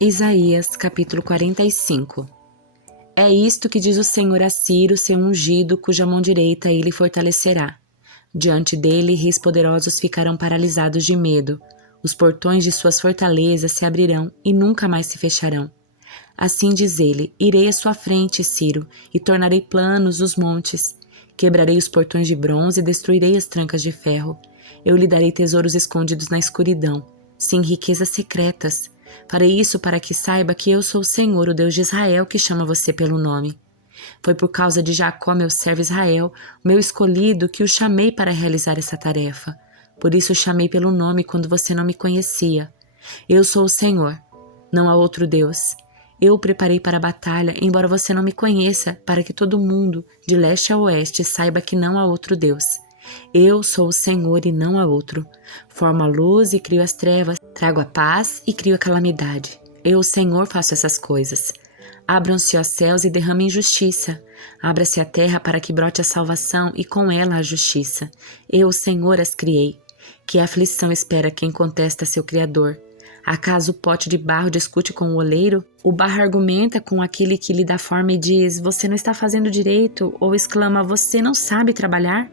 Isaías capítulo 45. É isto que diz o Senhor a Ciro, seu ungido, cuja mão direita ele fortalecerá. Diante dele, reis poderosos ficarão paralisados de medo. Os portões de suas fortalezas se abrirão e nunca mais se fecharão. Assim diz ele: irei à sua frente, Ciro, e tornarei planos os montes. Quebrarei os portões de bronze e destruirei as trancas de ferro. Eu lhe darei tesouros escondidos na escuridão, sim, riquezas secretas. Farei isso para que saiba que eu sou o Senhor, o Deus de Israel, que chama você pelo nome. Foi por causa de Jacó, meu servo Israel, meu escolhido, que o chamei para realizar essa tarefa. Por isso o chamei pelo nome quando você não me conhecia. Eu sou o Senhor, não há outro Deus. Eu o preparei para a batalha, embora você não me conheça, para que todo mundo, de leste a oeste, saiba que não há outro Deus. Eu sou o Senhor e não há outro. Formo a luz e crio as trevas, trago a paz e crio a calamidade. Eu, o Senhor, faço essas coisas. Abram-se os céus e derramem justiça. Abra-se a terra para que brote a salvação e com ela a justiça. Eu, o Senhor, as criei. Que aflição espera quem contesta seu Criador? Acaso o pote de barro discute com o oleiro? O barro argumenta com aquele que lhe dá forma e diz: você não está fazendo direito? Ou exclama: você não sabe trabalhar?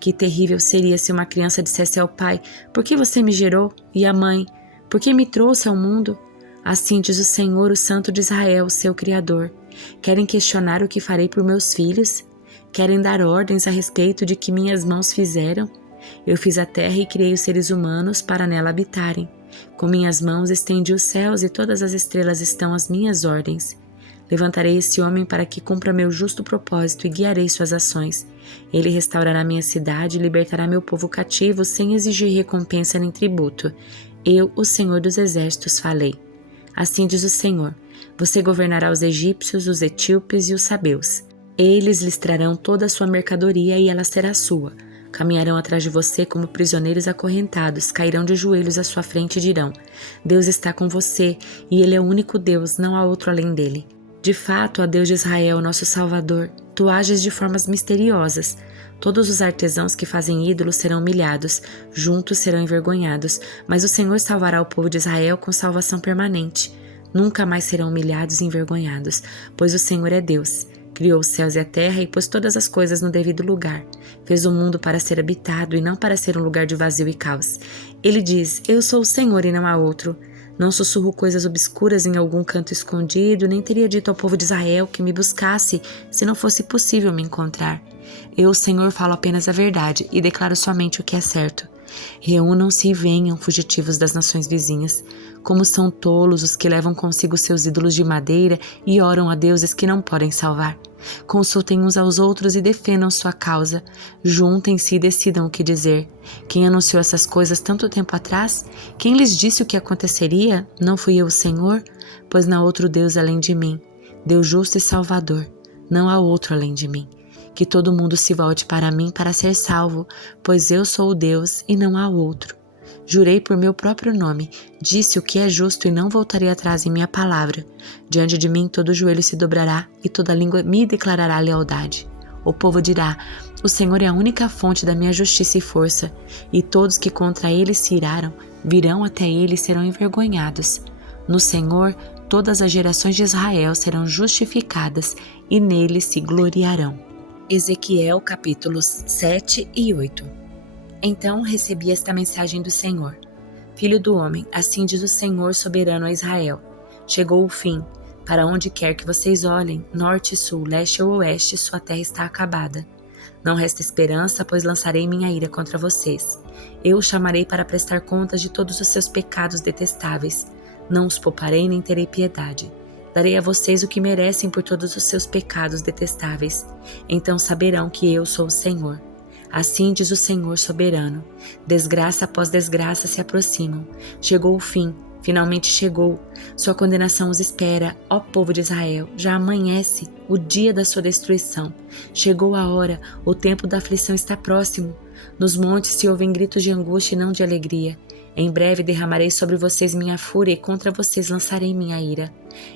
Que terrível seria se uma criança dissesse ao pai: por que você me gerou? E à mãe: por que me trouxe ao mundo? Assim diz o Senhor, o Santo de Israel, seu Criador. Querem questionar o que farei por meus filhos? Querem dar ordens a respeito de que minhas mãos fizeram? Eu fiz a terra e criei os seres humanos para nela habitarem. Com minhas mãos estendi os céus e todas as estrelas estão às minhas ordens. Levantarei esse homem para que cumpra meu justo propósito e guiarei suas ações. Ele restaurará minha cidade e libertará meu povo cativo sem exigir recompensa nem tributo. Eu, o Senhor dos Exércitos, falei. Assim diz o Senhor: você governará os egípcios, os etíopes e os sabeus. Eles lhes trarão toda a sua mercadoria e ela será sua. Caminharão atrás de você como prisioneiros acorrentados, cairão de joelhos à sua frente e dirão: Deus está com você, e Ele é o único Deus, não há outro além dele. De fato, ó Deus de Israel, nosso Salvador, tu ages de formas misteriosas. Todos os artesãos que fazem ídolos serão humilhados, juntos serão envergonhados, mas o Senhor salvará o povo de Israel com salvação permanente. Nunca mais serão humilhados e envergonhados, pois o Senhor é Deus. Criou os céus e a terra e pôs todas as coisas no devido lugar. Fez o mundo para ser habitado e não para ser um lugar de vazio e caos. Ele diz: eu sou o Senhor e não há outro. Não sussurro coisas obscuras em algum canto escondido, nem teria dito ao povo de Israel que me buscasse se não fosse possível me encontrar. Eu, o Senhor, falo apenas a verdade e declaro somente o que é certo. Reúnam-se e venham, fugitivos das nações vizinhas. Como são tolos os que levam consigo seus ídolos de madeira e oram a deuses que não podem salvar. Consultem uns aos outros e defendam sua causa. Juntem-se e decidam o que dizer. Quem anunciou essas coisas tanto tempo atrás? Quem lhes disse o que aconteceria? Não fui eu, o Senhor? Pois não há outro Deus além de mim, Deus justo e salvador. Não há outro além de mim. Que todo mundo se volte para mim para ser salvo, pois eu sou o Deus e não há outro. Jurei por meu próprio nome, disse o que é justo e não voltarei atrás em minha palavra. Diante de mim todo joelho se dobrará e toda língua me declarará lealdade. O povo dirá: o Senhor é a única fonte da minha justiça e força, e todos que contra ele se iraram virão até ele e serão envergonhados. No Senhor todas as gerações de Israel serão justificadas e nele se gloriarão. Ezequiel capítulos 7 e 8. Então recebi esta mensagem do Senhor: Filho do homem, assim diz o Senhor soberano a Israel: chegou o fim. Para onde quer que vocês olhem, norte, sul, leste ou oeste, sua terra está acabada. Não resta esperança, pois lançarei minha ira contra vocês. Eu os chamarei para prestar contas de todos os seus pecados detestáveis. Não os pouparei nem terei piedade. Darei a vocês o que merecem por todos os seus pecados detestáveis. Então saberão que eu sou o Senhor. Assim diz o Senhor soberano: desgraça após desgraça se aproximam. Chegou o fim, finalmente chegou. Sua condenação os espera, ó povo de Israel. Já amanhece o dia da sua destruição. Chegou a hora, o tempo da aflição está próximo. Nos montes se ouvem gritos de angústia e não de alegria. Em breve derramarei sobre vocês minha fúria e contra vocês lançarei minha ira.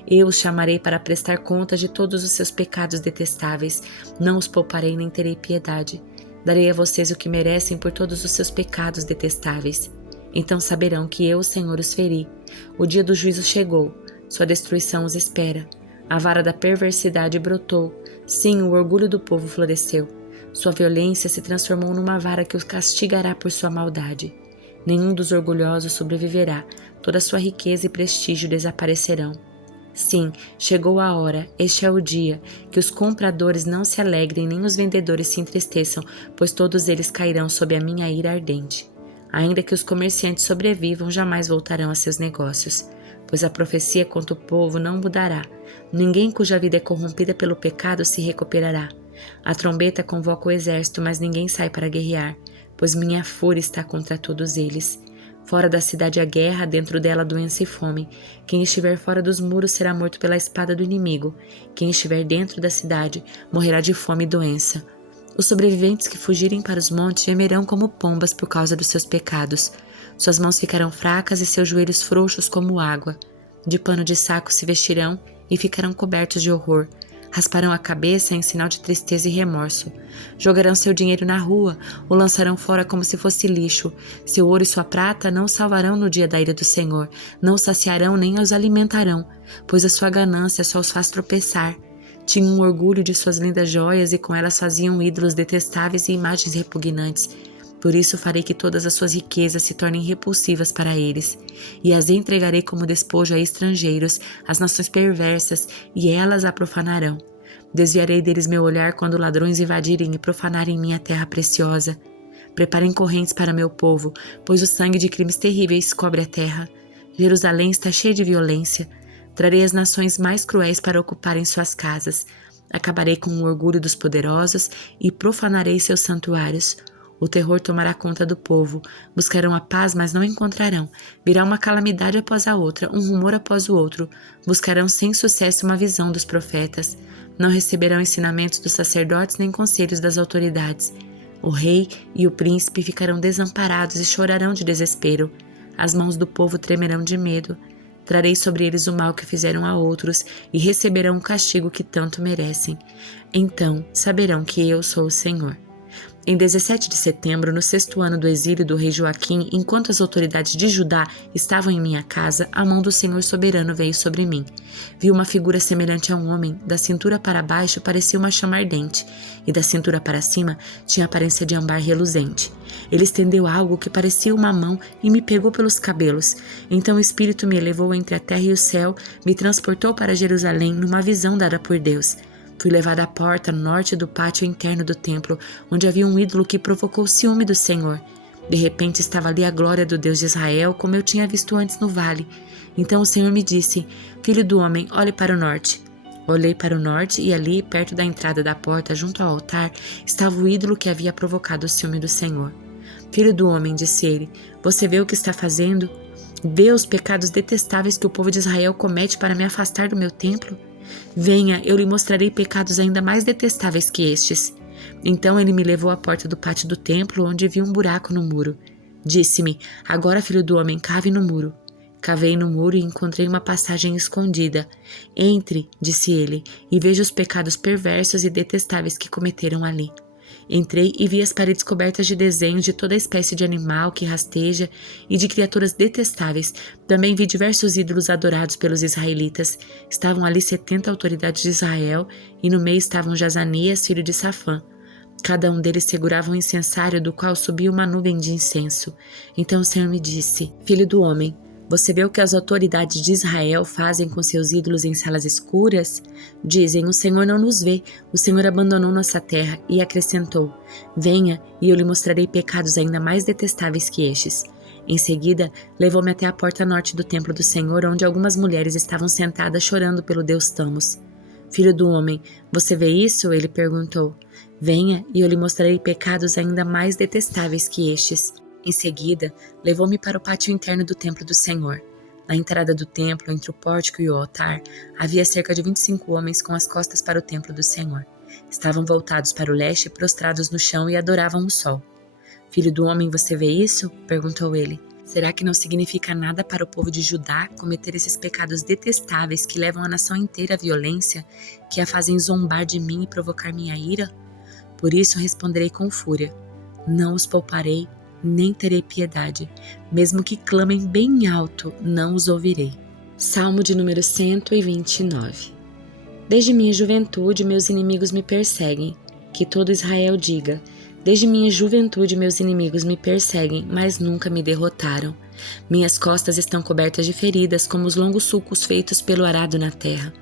Eu os chamarei para prestar contas de todos os seus pecados detestáveis. Não os pouparei nem terei piedade. Darei a vocês o que merecem por todos os seus pecados detestáveis. Então saberão que eu, o Senhor, os feri. O dia do juízo chegou. Sua destruição os espera. A vara da perversidade brotou. Sim, o orgulho do povo floresceu. Sua violência se transformou numa vara que os castigará por sua maldade. Nenhum dos orgulhosos sobreviverá. Toda sua riqueza e prestígio desaparecerão. Sim, chegou a hora, este é o dia, que os compradores não se alegrem nem os vendedores se entristeçam, pois todos eles cairão sob a minha ira ardente. Ainda que os comerciantes sobrevivam, jamais voltarão a seus negócios, pois a profecia contra o povo não mudará. Ninguém cuja vida é corrompida pelo pecado se recuperará. A trombeta convoca o exército, mas ninguém sai para guerrear, pois minha fúria está contra todos eles. Fora da cidade a guerra, dentro dela a doença e fome. Quem estiver fora dos muros será morto pela espada do inimigo. Quem estiver dentro da cidade morrerá de fome e doença. Os sobreviventes que fugirem para os montes gemerão como pombas por causa dos seus pecados. Suas mãos ficarão fracas e seus joelhos frouxos como água. De pano de saco se vestirão e ficarão cobertos de horror. Rasparão a cabeça em sinal de tristeza e remorso. Jogarão seu dinheiro na rua, o lançarão fora como se fosse lixo. Seu ouro e sua prata não o salvarão no dia da ira do Senhor, não os saciarão nem os alimentarão, pois a sua ganância só os faz tropeçar. Tinham orgulho de suas lindas joias e com elas faziam ídolos detestáveis e imagens repugnantes. Por isso farei que todas as suas riquezas se tornem repulsivas para eles, e as entregarei como despojo a estrangeiros, às nações perversas, e elas a profanarão. Desviarei deles meu olhar quando ladrões invadirem e profanarem minha terra preciosa. Preparem correntes para meu povo, pois o sangue de crimes terríveis cobre a terra. Jerusalém está cheia de violência. Trarei as nações mais cruéis para ocuparem suas casas. Acabarei com o orgulho dos poderosos e profanarei seus santuários. O terror tomará conta do povo. Buscarão a paz, mas não encontrarão. Virá uma calamidade após a outra, um rumor após o outro. Buscarão sem sucesso uma visão dos profetas. Não receberão ensinamentos dos sacerdotes nem conselhos das autoridades. O rei e o príncipe ficarão desamparados e chorarão de desespero. As mãos do povo tremerão de medo. Trarei sobre eles o mal que fizeram a outros e receberão o castigo que tanto merecem. Então saberão que eu sou o Senhor. Em 17 de setembro, no 6º ano do exílio do rei Joaquim, enquanto as autoridades de Judá estavam em minha casa, a mão do Senhor soberano veio sobre mim. Vi uma figura semelhante a um homem, da cintura para baixo parecia uma chama ardente, e da cintura para cima tinha aparência de âmbar reluzente. Ele estendeu algo que parecia uma mão e me pegou pelos cabelos. Então o Espírito me elevou entre a terra e o céu, me transportou para Jerusalém numa visão dada por Deus. Fui levada à porta norte do pátio interno do templo, onde havia um ídolo que provocou o ciúme do Senhor. De repente estava ali a glória do Deus de Israel, como eu tinha visto antes no vale. Então o Senhor me disse: Filho do homem, olhe para o norte. Olhei para o norte e ali, perto da entrada da porta, junto ao altar, estava o ídolo que havia provocado o ciúme do Senhor. Filho do homem, disse ele, você vê o que está fazendo? Vê os pecados detestáveis que o povo de Israel comete para me afastar do meu templo? Venha, eu lhe mostrarei pecados ainda mais detestáveis que estes. Então ele me levou à porta do pátio do templo, onde vi um buraco no muro. Disse-me, agora, filho do homem, cave no muro. Cavei no muro e encontrei uma passagem escondida. Entre, disse ele, e veja os pecados perversos e detestáveis que cometeram ali. Entrei e vi as paredes cobertas de desenhos de toda espécie de animal que rasteja e de criaturas detestáveis. Também vi diversos ídolos adorados pelos israelitas. Estavam ali 70 autoridades de Israel e no meio estavam Jazanias, filho de Safã. Cada um deles segurava um incensário do qual subia uma nuvem de incenso. Então o Senhor me disse, filho do homem, você vê o que as autoridades de Israel fazem com seus ídolos em salas escuras? Dizem, o Senhor não nos vê, o Senhor abandonou nossa terra, e acrescentou, venha e eu lhe mostrarei pecados ainda mais detestáveis que estes. Em seguida, levou-me até a porta norte do templo do Senhor, onde algumas mulheres estavam sentadas chorando pelo deus Tamos. Filho do homem, você vê isso? Ele perguntou. Venha e eu lhe mostrarei pecados ainda mais detestáveis que estes. Em seguida, levou-me para o pátio interno do templo do Senhor. Na entrada do templo, entre o pórtico e o altar, havia cerca de 25 homens com as costas para o templo do Senhor. Estavam voltados para o leste, prostrados no chão e adoravam o sol. Filho do homem, você vê isso? Perguntou ele. Será que não significa nada para o povo de Judá cometer esses pecados detestáveis que levam a nação inteira à violência, que a fazem zombar de mim e provocar minha ira? Por isso responderei com fúria. Não os pouparei, nem terei piedade. Mesmo que clamem bem alto, não os ouvirei. Salmo de número 129. Desde minha juventude meus inimigos me perseguem. Que todo Israel diga: desde minha juventude meus inimigos me perseguem, mas nunca me derrotaram. Minhas costas estão cobertas de feridas, como os longos sulcos feitos pelo arado na terra.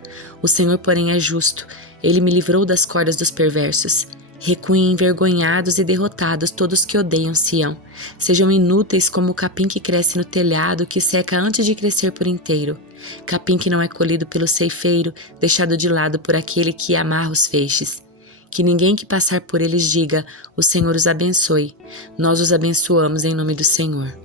O Senhor, porém, é justo. Ele me livrou das cordas dos perversos. Recuem envergonhados e derrotados todos que odeiam Sião. Sejam inúteis como o capim que cresce no telhado, que seca antes de crescer por inteiro. Capim que não é colhido pelo ceifeiro, deixado de lado por aquele que amarra os feixes. Que ninguém que passar por eles diga: o Senhor os abençoe. Nós os abençoamos em nome do Senhor.